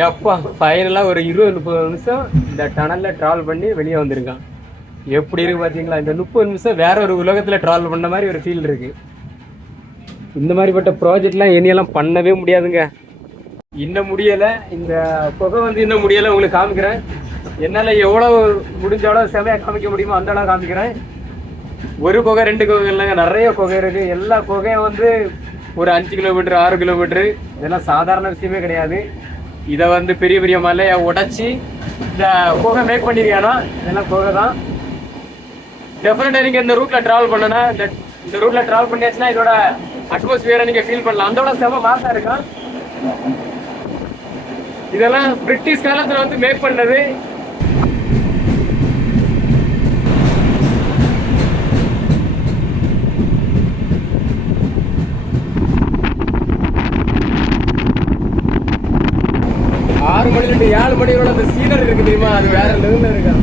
எப்பா ஃபைனலாக ஒரு 20-30 நிமிஷம் இந்த டனலில் ட்ராவல் பண்ணி வெளியே வந்திருக்கான். எப்படி இருக்கு பார்த்தீங்களா? இந்த 30 நிமிஷம் வேற ஒரு உலகத்தில் ட்ராவல் பண்ண மாதிரி ஒரு ஃபீல் இருக்கு. இந்த மாதிரிப்பட்ட ப்ராஜெக்ட்லாம் இனியெல்லாம் பண்ணவே முடியாதுங்க. இன்னும் முடியலை. இந்த புகை வந்து இன்னும் முடியலை. உங்களுக்கு காமிக்கிறேன். என்னால் எவ்வளோ முடிஞ்ச அளவு செமையாக காமிக்க முடியுமோ அந்த அளவு காமிக்கிறேன். ஒரு குகை 2 குகை இல்லைங்க, நிறைய குகை இருக்குது. எல்லா குகையும் வந்து ஒரு 5 கிலோமீட்டர் 6 கிலோமீட்டரு. இதெல்லாம் சாதாரண விஷயமே கிடையாது. இதை வந்து பெரிய பெரிய மலையை உடைச்சி இந்த குகை மேக் பண்ணியிருக்கானா, இதெல்லாம் குகை தான். டெஃபினட்டாக நீங்கள் இந்த ரூட்டில் ட்ராவல் பண்ணனா, இந்த ரூட்டில் ட்ராவல் பண்ணியாச்சுன்னா இதோட அட்மாஸ்பியரை நீங்கள் ஃபீல் பண்ணலாம். அதோட செம மாசாக இருக்கும். இதெல்லாம் பிரிட்டிஷ் காலத்தில் வந்து மேக் பண்ணது. ஆறு மணிலிருந்து 7 மணியோட அந்த சீனர் இருக்கு தெரியுமா, அது வேற லெவல்ல இருக்கா.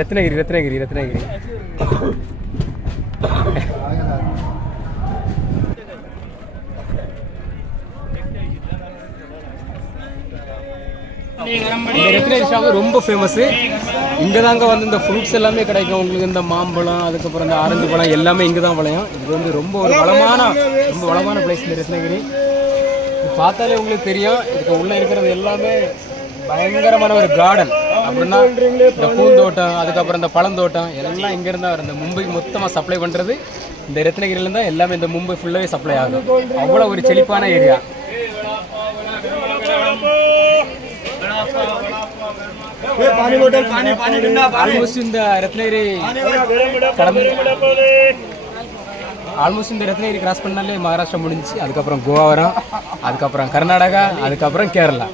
ரத்னகிரி ரத்னகிரி ரத்னகிரி ரத்னகிரி ஷாப் ரொம்ப ஃபேமஸ். இங்கே தாங்க வந்து இந்த ஃப்ரூட்ஸ் எல்லாமே கிடைக்கும் உங்களுக்கு. இந்த மாம்பழம், அதுக்கப்புறம் இந்த ஆரஞ்சு பழம் எல்லாமே இங்கே தான் விளையும். இது வந்து ரொம்ப ஒரு வளமான பிளேஸ் இந்த ரத்னகிரி. இது பார்த்தாலே உங்களுக்கு தெரியும். இதுக்கு உள்ளே இருக்கிறது எல்லாமே பயங்கரமான ஒரு கார்டன். அப்படின்னா இந்த பூந்தோட்டம், அதுக்கப்புறம் இந்த பழந்தோட்டம் எல்லாம் இங்கேருந்து தான் வரும். இந்த மும்பைக்கு மொத்தமாக சப்ளை பண்ணுறது இந்த ரத்னகிரியில தான். எல்லாமே இந்த மும்பை ஃபுல்லாகவே சப்ளை ஆகும். அவ்வளோ ஒரு செழிப்பான ஏரியா. ஆல்மோஸ்ட் இந்த ரத்னகிரி கிராஸ் பண்ணாலே மகாராஷ்டிரா முடிஞ்சிச்சு. அதுக்கப்புறம் கோவா வரும், அதுக்கப்புறம் கர்நாடகா, அதுக்கப்புறம் கேரளா.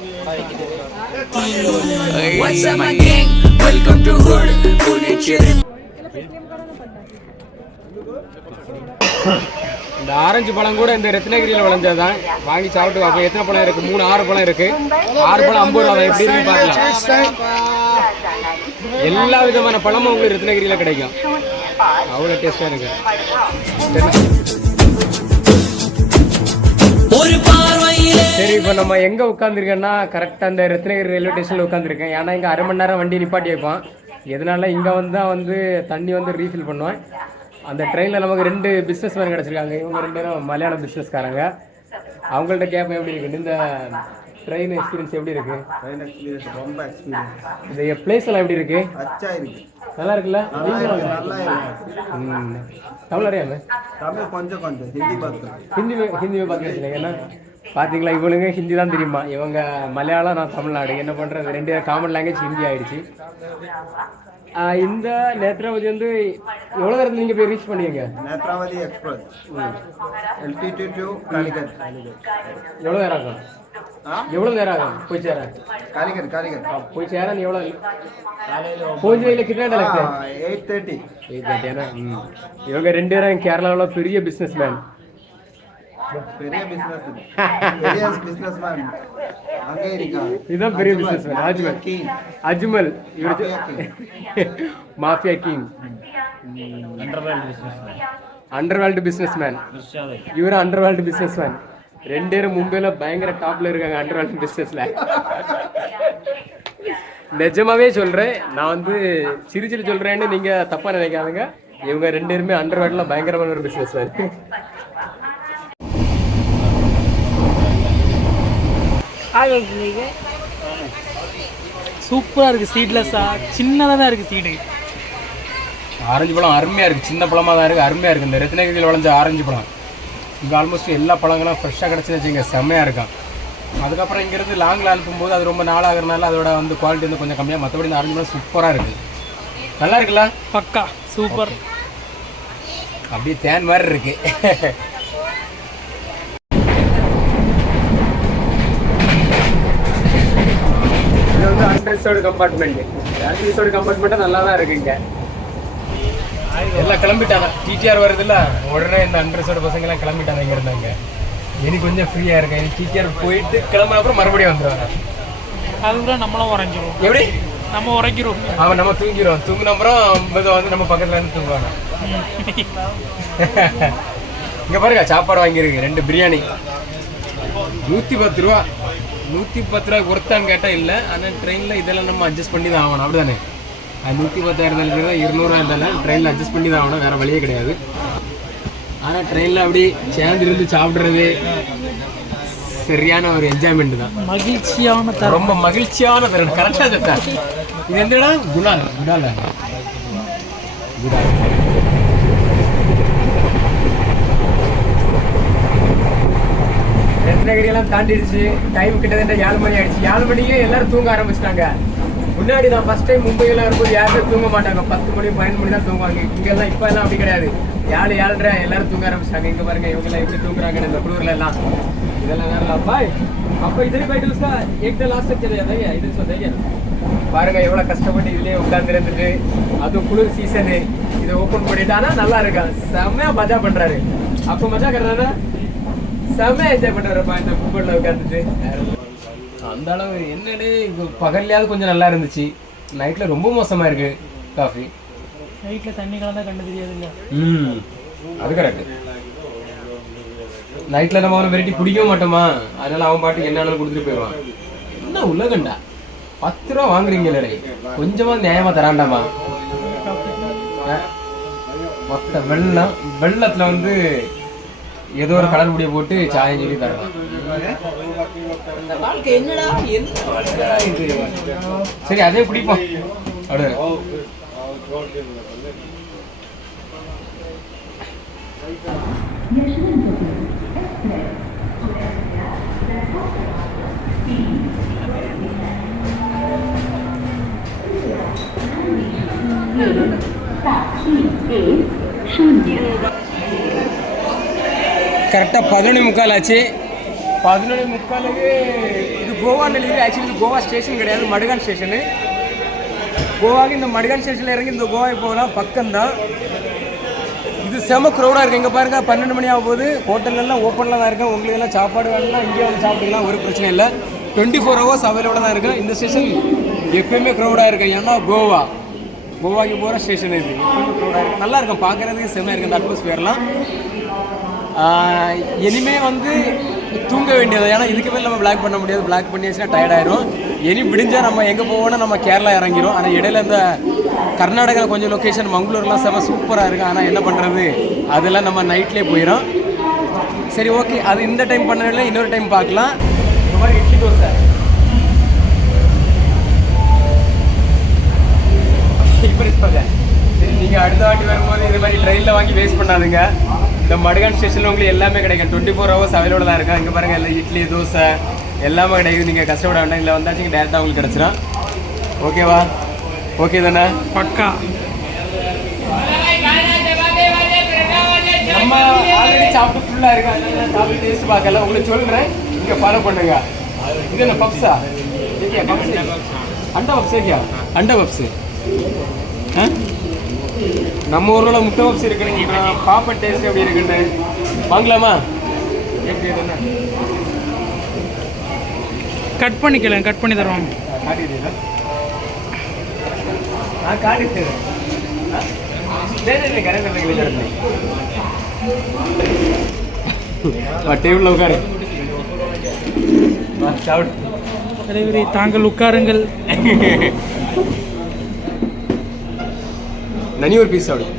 இந்த ஆரஞ்சு பழம் கூட இந்த ரத்னகிரியில் விளைஞ்சதான். வாங்கி சாப்பிட்டு பார்ப்போம். எத்தனை பழம் இருக்கு? 3-6 பழம் இருக்கு. 6 பழம் 50 ரூபா. எப்படி இருக்கு பார்க்கலாம். எல்லா விதமான பழமும் உங்களுக்கு ரத்னகிரியில் கிடைக்கும். அவ்வளோ டேஸ்டாக இருக்கு. சரி, இப்போ நம்ம எங்கே உட்காந்துருக்கேன்னா கரெக்டாக அந்த ரத்னகிரி ரயில்வே ஸ்டேஷனில் உட்காந்துருக்கேன். ஏன்னா இங்கே 1/2 மணி நேரம் வண்டி நிப்பாட்டி வைப்பான். எதனால இங்கே வந்து தான் வந்து தண்ணி வந்து ரீஃபில் பண்ணுவேன். அந்த ட்ரெயினில் நமக்கு 2 பிஸ்னஸ் மேன் கிடச்சிருக்காங்க. இவங்க 2 பேரும் மலையாளம் பிஸ்னஸ்காரங்க. அவங்கள்ட்ட கேட்பேன் எப்படி இருக்குது இந்த ட்ரெயின் எக்ஸ்பீரியன்ஸ், எப்படி இருக்குது? ட்ரெயின் எக்ஸ்பீரியன்ஸ் ரொம்ப எக்ஸ்பீரியன்ஸ். இந்த பிளேஸ் எல்லாம் எப்படி இருக்குது? அச்சா இருக்கு. நல்லா இருக்குல்ல? நல்லா தமிழ் அறியாம? தமிழ் கொஞ்சம் கொஞ்சம். ஹிந்தி பார்த்து வச்சுருக்கேன். ஏன்னா பார்த்தீங்களா, இவனுங்க ஹிந்தி தான் தெரியுமா. இவங்க மலையாளம், நான் தமிழ்நாடு. என்ன பண்ணுறது, 2 காமன் லாங்குவேஜ் ஹிந்தி ஆகிடுச்சு. இந்த நேத்ராவதி வந்து எவ்வளோ நேரத்தில் நீங்கள் போய் ரீச் பண்ணுவீங்க? Netravati express LTT to Calicut. எவ்வளோ நேரம் ஆகும்? எவ்வளோ நேரம் ஆகும் போய் சேர? காலிகட் போய் சேர எவ்வளோ போஞ்சில கிட்ட 8:30. ஏன்னா இவங்க 2 பேரும் கேரளாவில் பெரிய பிஸ்னஸ் மேன். இதுதான் பெரிய business man. Ajmal mafia king, underworld business man. இவரும் அண்டர்வேல்டு பிசினஸ் மேன். 2 பேரும் மும்பைல பயங்கர டாப்ல இருக்காங்க அண்டர்வேல்டு பிசினஸ்ல. நிஜமாவே சொல்றேன், நான் வந்து சிரிச்சிட்டு சொல்றேன்னு நீங்க தப்பா நினைக்காதுங்க. இவங்க 2 பேருமே அண்டர்வேல்டுல பயங்கரமான ஒரு பிசினஸ் மேன். சூப்பராக இருக்குது. சீட்லெஸ்ஸாக சின்னதாக தான் இருக்குது சீடு. ஆரஞ்சு பழம் அருமையாக இருக்குது. சின்ன பழமாக தான் இருக்குது, அருமையாக இருக்குது. இந்த ரத்னகிரியில் விளைஞ்ச ஆரஞ்சு பழம் இங்கே ஆல்மோஸ்ட் எல்லா பழங்களும் ஃப்ரெஷ்ஷாக கிடச்சின்னு வச்சுங்க, செம்மையாக இருக்கும். அதுக்கப்புறம் இங்கேருந்து லாங்கில் அனுப்பும்போது அது ரொம்ப நாளாகிறனால அதோட வந்து குவாலிட்டி வந்து கொஞ்சம் கம்மியாக. மற்றபடி இந்த ஆரஞ்சு பழம் சூப்பராக இருக்குது. நல்லா இருக்குல்ல? பக்கா சூப்பர். அப்படியே தேன் மாதிரி இருக்குது. அன்ரிசர்வ்டு கம்பார்ட்மெண்ட்டு நல்லா தான் இருக்குங்க. எல்லாம் கிளம்பிட்டாங்க. டிடிஆர் வருது இல்லை, உடனே இந்த அன்ரிசர்வ்டு பசங்கெல்லாம் கிளம்பிட்டாங்க. இங்கே இருந்தாங்க. இனி கொஞ்சம் ஃப்ரீயாக இருக்கேன். இனி டிடிஆர் போயிட்டு கிளம்புன அப்புறம் மறுபடியும் வந்துடுவாங்க. அதுக்குள்ள நம்மளும் வரைஞ்சிருவோம். எப்படி நம்ம உரைக்கிறோம். அவன் நம்ம தூங்கிடுவோம். தூங்கின அப்புறம் வந்து நம்ம பக்கத்துல இருந்து தூங்குவாங்க. இங்க பாருங்க சாப்பாடு வாங்கியிருக்கு 2 பிரியாணி 110 ரூபா. 110 ரூபாய்க்கு ஒருத்தான்னு கேட்டால் இல்லை. ஆனால் ட்ரெயினில் இதெல்லாம் நம்ம அட்ஜஸ்ட் பண்ணி தான் ஆகணும். அப்படி தானே? அது 110 இருந்தாலும் 200 இருந்தாலும் ட்ரெயினில் அட்ஜஸ்ட் பண்ணி தான் ஆகணும், வேறு வழியே கிடையாது. ஆனால் ட்ரெயினில் அப்படி சேர்ந்து இருந்து சாப்பிட்றது சரியான ஒரு என்ஜாய்மெண்ட் தான். மகிழ்ச்சியான ரொம்ப மகிழ்ச்சியான தருணம். கரெக்டாக சொல்லிட்டேன். இது எந்த இடம்? குடால். ரத்னகிரியெல்லாம் தாண்டிடுச்சு. டைம் கிட்டத்தட்ட 7 மணி ஆயிடுச்சு. 7 மணிக்கே எல்லாரும் தூங்க ஆரம்பிச்சிட்டாங்க. முன்னாடி நான் ஃபர்ஸ்ட் டைம் மும்பையில் இருக்கும்போது யாருமே தூங்க மாட்டாங்க. 10 மணி 12 மணி தான் தூங்குவாங்க. இங்கெல்லாம் இப்போ எல்லாம் அப்படி கிடையாது. 7:30 எல்லாரும் தூங்க ஆரம்பிச்சிட்டாங்க. இங்கே பாருங்க இவங்கெல்லாம் எப்படி தூங்குறாங்க இந்த குளூர்ல எல்லாம். இதெல்லாம் வேற பாய் அப்போ इधर बैठे उसका एक दिन लास्ट तक चले जाता है इधर से देखिए பாருங்க எவ்வளவு கஷ்டப்பட்டு இதுலயே உட்கார்ந்து இருந்துட்டு அது குளிர் சீசன் இதை ஓபன் பண்ணிட்டானா நல்லா இருக்கும். செம்மையா மஜா பண்றாரு. அப்போ மஜா கர்றானா செம்மையா என்ஜாய் பண்றாருப்பா இந்த ஃபுட்பால்ல உட்கார்ந்துட்டு. அந்த அளவு என்னன்னு பகல்லையாவது கொஞ்சம் நல்லா இருந்துச்சு. நைட்ல ரொம்ப மோசமா இருக்கு காஃபி. நைட்ல தண்ணி கலந்தா கண்டு தெரியாதுங்க. அது கரெக்ட். நைட்ல நம்ம அவனை வெரைட்டி குடிக்கவும் மாட்டோமா, அதனால அவன் பாட்டுக்கு என்ன ஆனாலும் கொடுத்துட்டு போயிடுவான். என்ன உலகண்டா 10 ரூபா வாங்குறீங்களே, கொஞ்சமா நியாயமா தராண்டாமா. மொத்த வெள்ளத்துல வந்து ஏதோ ஒரு கலர் முடிய போட்டு சாயம் சொல்லி தரலாம். வாழ்க்கை என்னடா இது. சரி அதே குடிப்போம். அப்படியே கரெக்டாக 11:45 ஆச்சு. 11:45க்கு இது கோவான்னு எழுதி. ஆக்சுவலி இது கோவா ஸ்டேஷன் கிடையாது, மடுகான் ஸ்டேஷனு. கோவாவுக்கு இந்த மடுகான் ஸ்டேஷனில் இறங்கி இந்த கோவாவுக்கு போகலாம், பக்கம்தான். இது செம க்ரௌடாக இருக்குது. இங்கே பாருங்கள் 12 மணி ஆகும் போது ஹோட்டல்லாம் ஓப்பனில் தான் இருக்கும். உங்களுக்கு எல்லாம் சாப்பாடு வேணும்னா இங்கே வந்து சாப்பிட்டுக்கலாம், ஒரு பிரச்சனை இல்லை. 24 hours அவைலபிளாக தான் இருக்குது. இந்த ஸ்டேஷன் எப்பயுமே க்ரௌடாக இருக்குது. ஏன்னா கோவாக்கு போகிற ஸ்டேஷன் இது எப்பயுமே க்ரௌடாக இருக்குது. நல்லா இருக்கும் பார்க்குறதுக்கு, செம்மையாக இருக்குது இந்த அட்மாஸ்பியர்லாம். இனிமே வந்து தூங்க வேண்டியது. ஏன்னா இதுக்கு மேலே நம்ம பிளாக் பண்ண முடியாது. பிளாக் பண்ணியாச்சுன்னா டயர்டாயிரும். இனி விடிஞ்சால் நம்ம எங்கே போவோம்னா நம்ம கேரளா இறங்கிடும். ஆனால் இடையில இந்த கர்நாடகாவில் கொஞ்சம் லொக்கேஷன் மங்களூர்லாம் செம சூப்பராக இருக்குது. ஆனால் என்ன பண்ணுறது, அதெல்லாம் நம்ம நைட்லேயே போயிடும். சரி ஓகே, அது இந்த டைம் பண்ணல, இன்னொரு டைம் பார்க்கலாம். இந்த மாதிரி இட்லி தோசை இப்போ இருப்பாங்க. சரி நீங்கள் அடுத்த வாட்டி வரும்போது இது மாதிரி ட்ரெயினில் வாங்கி வேஸ்ட் பண்ணாதுங்க. இந்த மடுகான் ஸ்டேஷனில் உங்களுக்கு எல்லாமே கிடைக்கும். 24 hours அவைலபிளாக தான் இருக்கும். இங்கே பாருங்கள் இல்லை இட்லி தோசை எல்லாமே கிடைக்குது. நீங்கள் கஷ்டப்பட வேண்டாம். இல்லை வந்தாச்சுங்க டேரெக்டாக உங்களுக்கு கிடச்சிடும். ஓகேவா? ஓகே தானே? பக்கா. நம்ம ஆல்ரெடி சாப்பிட்டு ஃபுல்லாக இருக்கு. அதனால சாப்பிட்டு டேஸ்ட் பார்க்கல. உங்களுக்கு சொல்கிறேன், இங்கே ஃபாலோ பண்ணுங்க. இது என்ன பப்ஸா? அண்டா பப்ஸே கியா? அண்டா பப்ஸு நம்ம ஊரில் முட்டை பப்ஸ் இருக்குன்னு பாப்பட் டேஸ்ட் எப்படி இருக்குன்னு வாங்கலாமா? எப்படி என்ன கட் பண்ணிக்கலாம், கட் பண்ணி தருவாங்க. காட்டிடுறீங்களா? நான் காட்டிட்டேன். கரெக்டாக டேபிளில் உட்காரு. தலைவரே தாங்கள் உட்காருங்கள். நனி ஒரு பீஸ் சாப்பிடு.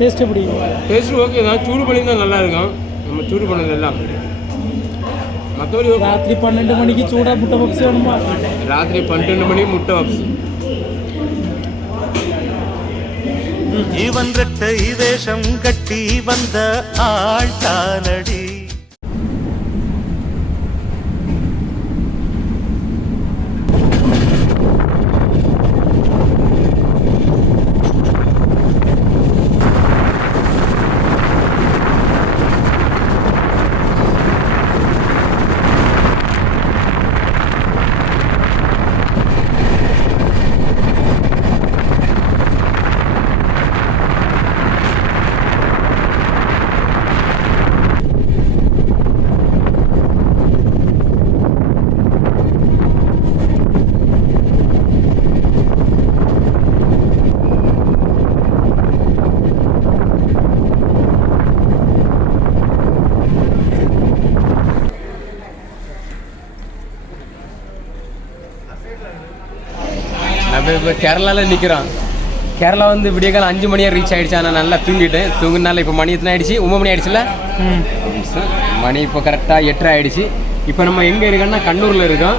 டேஸ்ட் எப்படி? டேஸ்ட் ஓகே தான். சூடு பண்ணி தான் நல்லா இருக்கும். நம்ம சூடு பண்ணது எல்லாம் மற்றபடி. ராத்திரி 12 மணிக்கு சூடாக முட்டை பப்ஸ் வேணுமா? ராத்திரி 12 மணி முட்டை பப்ஸ். இவன் ரெட்டை வேஷம் கட்டி வந்த ஆள் தானடி. இப்போ கேரளாவில் நிற்கிறோம். கேரளா வந்து விடிய காலம் 5 மணியாக ரீச் ஆகிடுச்சு. ஆனால் நல்லா தூங்கிட்டேன். தூங்குனால இப்போ மணி எத்தனை ஆகிடுச்சு? 9 மணி ஆகிடுச்சுல. மணி இப்போ கரெக்டாக 8:30 ஆகிடுச்சு. இப்போ நம்ம எங்கே இருக்கோன்னா கண்ணூரில் இருக்கோம்.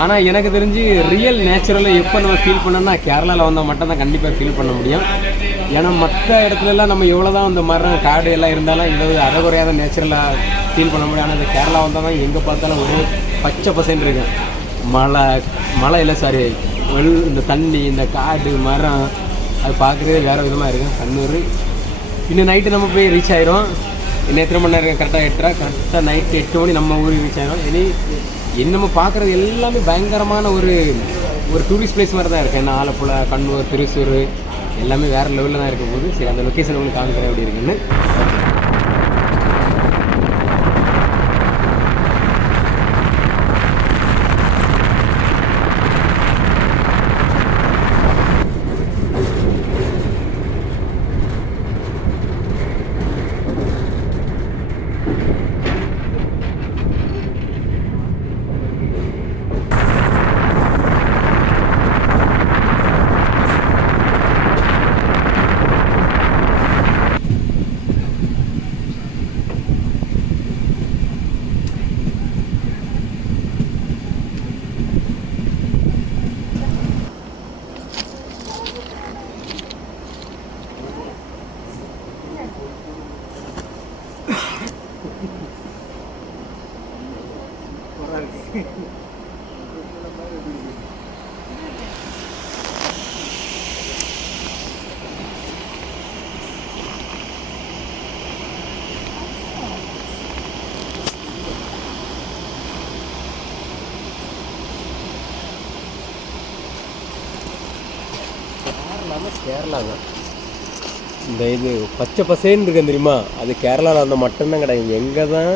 ஆனால் எனக்கு தெரிஞ்சு ரியல் நேச்சுரலாக எப்போ நம்ம ஃபீல் பண்ணோம்னா கேரளாவில் வந்தால் மட்டும் தான் கண்டிப்பாக ஃபீல் பண்ண முடியும். ஏன்னா மற்ற இடத்துலலாம் நம்ம எவ்வளோ தான் இந்த மரம் காடு எல்லாம் இருந்தாலும் இது அதை குறையாத நேச்சுரலாக ஃபீல் பண்ண முடியும். ஆனால் இந்த கேரளா வந்தால் தான் எங்கே பார்த்தாலும் ஒரு பச்சை பசேன்னு இருக்கும். மழை இல்லை சாரி இந்த தண்ணி இந்த காடு மரம் அது பார்க்குறதே வேறு விதமாக இருக்கும் கண்ணூர். இன்னும் நைட்டு நம்ம போய் ரீச் ஆயிரும். இன்னும் எத்தனை மணி நேரம்? கரெக்டாக 8:30. கரெக்டாக நைட்டு 8 மணி நம்ம ஊருக்கு ரீச் ஆயிரும். இனி நம்ம பார்க்குறது எல்லாமே பயங்கரமான ஒரு டூரிஸ்ட் பிளேஸ் மாதிரி தான் இருக்குது. ஏன்னா ஆலப்புழா, கண்ணூர், திருச்சூர் எல்லாமே வேறு லெவலில் தான் இருக்க போது. சரி, அந்த லொக்கேஷன் உங்களுக்கு காமிக்கிறேன் எப்படி இருக்குன்னு. கேரளா தான் இந்த இது பச்சை பசேன்னு இருக்கு தெரியுமா? அது கேரளாவில் அந்த மட்டும்தான் கிடையாது. எங்கே தான்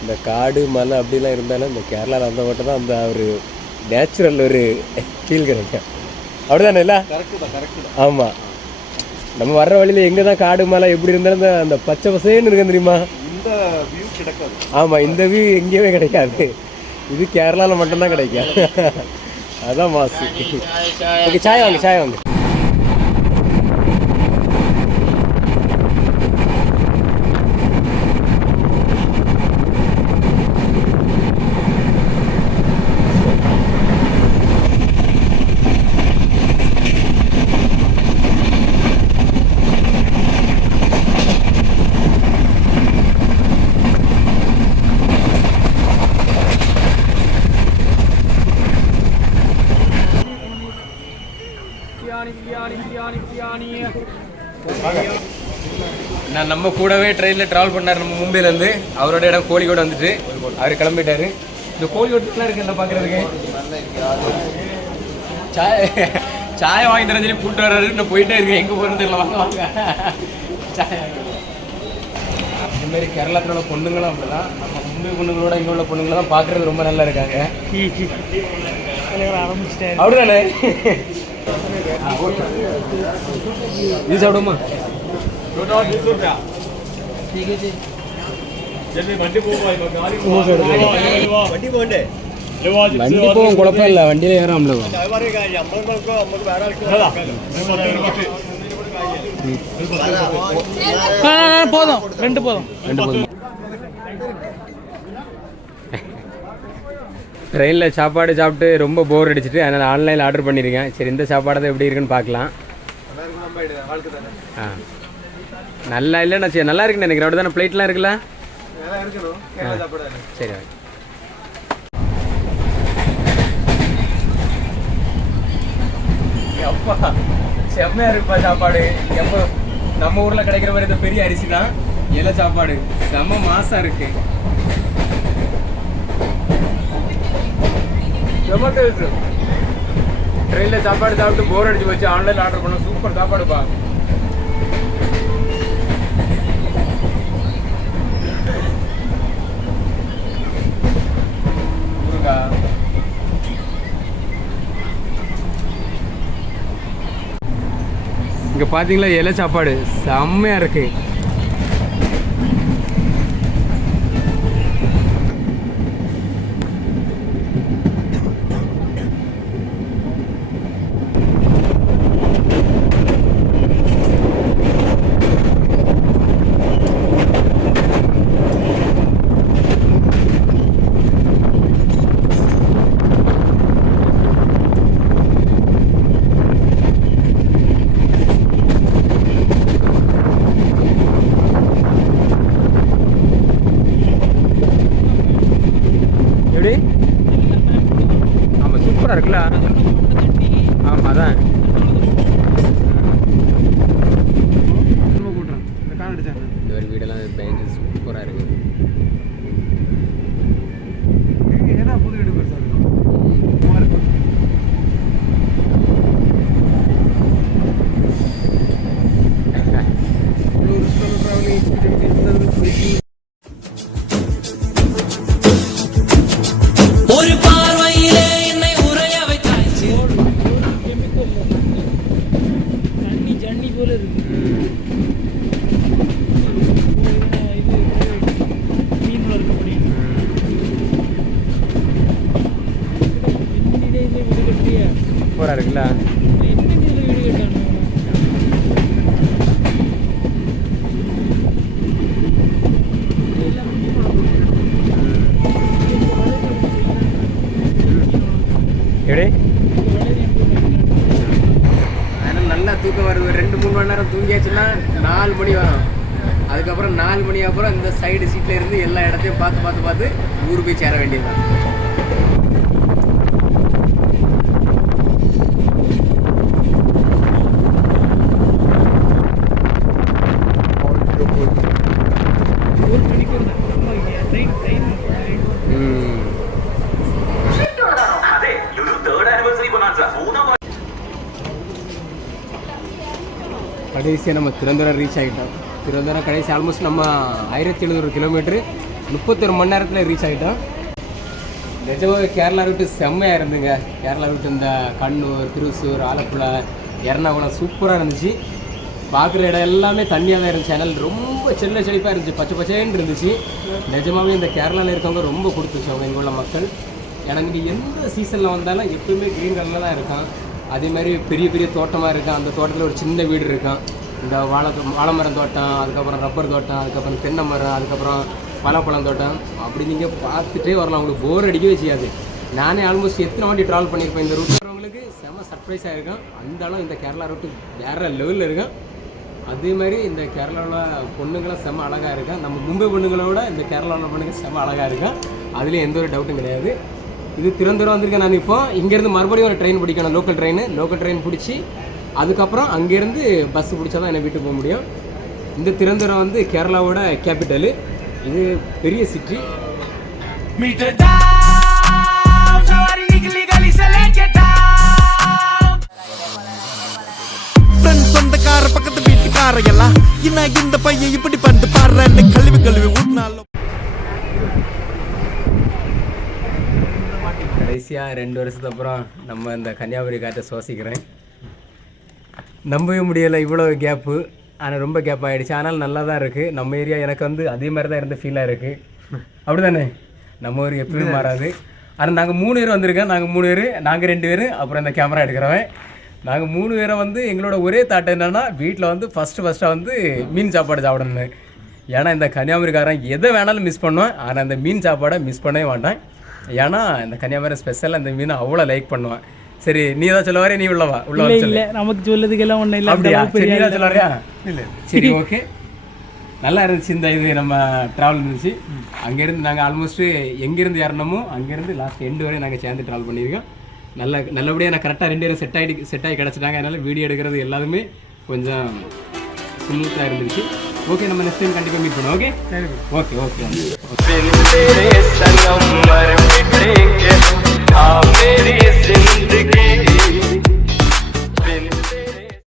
இந்த காடு மலை அப்படிலாம் இருந்தாலும் இந்த கேரளாவில் அந்த மட்டும் தான் அந்த ஒரு நேச்சுரல் ஒரு ஃபீல் கிடைக்கும். அப்படிதானே இல்லை? ஆமாம். நம்ம வர்ற வழியில் எங்கே தான் காடு மலை எப்படி இருந்தாலும் அந்த பச்சை பசேன்னு இருக்கு தெரியுமா? இந்த வியூ கிடைக்காது. ஆமாம், இந்த வியூ எங்கேயுமே கிடைக்காது. இது கேரளாவில் மட்டும்தான் கிடைக்கும். அதான் மாசு. ஓகே, சாய் வாங்க. நான் நம்ம கூடவே ட்ரெயினில் ட்ராவல் பண்ணார் நம்ம மும்பையிலேருந்து. அவரோட இடம் கோழிக்கோடு வந்துட்டு அவர் கிளம்பிட்டாரு. இந்த கோழிக்கோட்டுலாம் இருக்கு என்ன பார்க்குறதுக்கு. சாயை வாங்கி தரேன் சொல்லி கூப்பிட்டு வர்றாரு. நான் போயிட்டே இருக்கேன், எங்கே போகிறேன்னு தெரியல. வாங்க சாய். இந்த மாதிரி கேரளத்தில் உள்ள பொண்ணுங்களும் அப்படிதான். நம்ம மும்பை பொண்ணுங்களோட இங்கே உள்ள பொண்ணுங்களை தான் பார்க்குறது ரொம்ப நல்லா இருக்காங்க. அப்படிதானே? இது சாப்பிடுமா? வண்டி போவோம், குழப்பம் இல்லை. வண்டியில் ஏறாமல போதும், 2 போதும். ட்ரெயினில் சாப்பாடு சாப்பிட்டு ரொம்ப போர் அடிச்சுட்டு அதனால் ஆன்லைனில் ஆர்டர் பண்ணியிருக்கேன். சரி, இந்த சாப்பாடு தான் எப்படி இருக்குன்னு பார்க்கலாம். நல்லா இல்லைண்ணா. சரி, நல்லா இருக்குன்னு நினைக்கிறேன். அப்படி தானே? பிளேட்லாம் இருக்குல்ல? சரி, அப்பா செம்மையாக இருக்குப்பா சாப்பாடு. எப்போ நம்ம ஊரில் கிடைக்கிற மாதிரி இந்த பெரிய அரிசி தான் இலை சாப்பாடு. செம்ம மாசம் இருக்கு. ட்ரெயினில் சாப்பாடு சாப்பிட்டு போர் அடிச்சு வச்சு ஆன்லைனில் ஆர்டர் பண்ண. சூப்பர் சாப்பாடுப்பா. இங்கே பார்த்தீங்களா இலை சாப்பாடு செம்மையாக இருக்கு. எப்படி? ஆமாம் சூப்பராக இருக்குல்ல. ஆமாம் அதான் இந்த ஒரு வீடெல்லாம் பயங்கர சூப்பராக இருக்குது. புது வீடு பெருசாக இருக்கும். ஒரு பார்வையிலே என்னை உரைய வைத்தாச்சு. தண்ணி ஜன்னி போல இருக்கு. மீன் வளர்க்கப்படி வீடு கட்டியா சூப்பராக இருக்குல்ல. என்ன வீடு கட்டானு எப்படி? அதனால் நல்லா தூக்கம் வருது. 2-3 மணி நேரம் தூங்கியாச்சுன்னா 4 மணி வரும். அதுக்கப்புறம் 4 மணி அப்புறம் இந்த சைடு சீட்டில் இருந்து எல்லா இடத்தையும் பார்த்து ஊர் போய் சேர வேண்டியதுதான். கடைசியாக நம்ம திருவனந்தபுரம் ரீச் ஆகிட்டோம். திருவனந்தபுரம் கடைசி ஆல்மோஸ்ட் நம்ம 1700 கிலோமீட்ரு 31 மணி நேரத்தில் ரீச் ஆகிட்டோம். நிஜமாக கேரளா ரூட்டு செம்மையாக இருந்துங்க. கேரளா ரூட்டு இந்த கண்ணூர், திருசூர், ஆலப்புழா, எர்ணாகுளம் சூப்பராக இருந்துச்சு. பார்க்குற இடம் எல்லாமே தண்ணியாக தான் இருந்துச்சு. அதனால் ரொம்ப செழிப்பாக இருந்துச்சு, பச்சை பச்சைன்னு இருந்துச்சு. நிஜமாகவே இந்த கேரளாவில் இருக்கவங்க ரொம்ப கொடுத்துச்சு அவங்க இங்கே உள்ள மக்கள். ஏன்னா நீங்கள் எந்த சீசனில் வந்தாலும் எப்பவுமே க்ரீன் கலரில் தான் இருக்கான். அதே மாதிரி பெரிய பெரிய தோட்டமாக இருக்கும். அந்த தோட்டத்தில் ஒரு சின்ன வீடு இருக்கும். இந்த வாழைமரம் தோட்டம், அதுக்கப்புறம் ரப்பர் தோட்டம், அதுக்கப்புறம் தென்னை மரம், அதுக்கப்புறம் பலாப்பழம் தோட்டம். அப்படி நீங்கள் பார்த்துட்டே வரலாம். உங்களுக்கு போர் அடிக்கவே செய்யாது. நானே ஆல்மோஸ்ட் எத்தனை வாட்டி ட்ராவல் பண்ணியிருப்பேன் இந்த ரூட். வரவங்களுக்கு செம்ம சர்ப்ரைஸாக இருக்கும். அந்த அளவு இந்த கேரளா ரூட்டு வேறு லெவலில் இருக்கும். அதே மாதிரி இந்த கேரளாவில் பொண்ணுங்களும் செம்ம அழகாக இருக்கும். நம்ம மும்பை பொண்ணுங்களோட இந்த கேரளாவில் பொண்ணுங்க செம்ம அழகாக இருக்கும். அதுலேயும் எந்த ஒரு டவுட்டும் கிடையாது. இது திருவனந்தபுரம் வந்திருக்கேன் நான். இப்போ இங்கேருந்து மறுபடியும் ஒரு ட்ரெயின் பிடிக்கணும், லோக்கல் ட்ரெயின் பிடிச்சி அதுக்கப்புறம் அங்கேருந்து பஸ் பிடிச்சா தான் என்னை வீட்டுக்கு போக முடியும். இந்த திருவனந்தபுரம் வந்து கேரளாவோட கேபிட்டலு. இது பெரிய சிட்டி. சொந்தக்கார பக்கத்து வீட்டுக்காரையெல்லாம் இந்த பையன் இப்படி பண்ணிட்டு பாடுறேன்னு கழுவி ஊட்டினாலும் கடைசியாக 2 வருஷத்துக்கு அப்புறம் நம்ம இந்த கன்னியாகுமரி காற்றை சுவாசிக்கிறேன். நம்பவே முடியலை இவ்வளோ கேப்பு. ஆனால் ரொம்ப கேப் ஆகிடுச்சு. ஆனால் நல்லா தான் இருக்குது. நம்ம ஏரியா எனக்கு வந்து அதே மாதிரி தான் இருந்த ஃபீலாக இருக்குது. அப்படி தானே? நம்ம ஊர் எப்பவுமே மாறாது. ஆனால் நாங்கள் 3 பேர் வந்திருக்கோம். நாங்கள் 3 பேர், நாங்கள் 2 பேர், அப்புறம் இந்த கேமரா எடுக்கிறவன். நாங்கள் 3 பேரை வந்து எங்களோட ஒரே தாட் என்னென்னா வீட்டில் வந்து ஃபஸ்ட்டாக வந்து மீன் சாப்பாடு சாப்பிடணுன்னு. ஏன்னா இந்த கன்னியாகுமரிக்காரன் எதை வேணாலும் மிஸ் பண்ணுவேன். ஆனால் இந்த மீன் சாப்பாடை மிஸ் பண்ணவே மாட்டேன். ஏன்னா இந்த கன்னியாகுமரி ஸ்பெஷலாக இந்த மீனை அவ்வளோ லைக் பண்ணுவேன். சரி, நீ தான் சொல்ல வரையா? நீ உள்ளவா? இல்லை, நமக்கு சொல்லதுக்கெல்லாம் ஒன்றும் இல்லை. அப்படியா? சரி, நீ தான் சொல்ல வரையா? இல்லை, சரி, ஓகே. நல்லா இருந்துச்சு. இந்த இது நம்ம ட்ராவல் இருந்துச்சு. அங்கேருந்து நாங்கள் ஆல்மோஸ்ட்டு எங்கேருந்து ஏறணுமோ அங்கேருந்து லாஸ்ட் எண்டு வரையும் நாங்கள் சேர்ந்து ட்ராவல் பண்ணியிருக்கோம். நல்லபடியாக நான் கரெக்டாக 2 பேரும் செட் ஆகி கிடச்சிட்டாங்க. அதனால் வீடியோ எடுக்கிறது எல்லாருமே கொஞ்சம் ஸ்மூத்தாக இருந்துச்சு. ஓகே, நம்ம நெக்ஸ்ட் டைம் கண்டிப்பாக மீட் பண்ணுவோம். Okay, okay, okay.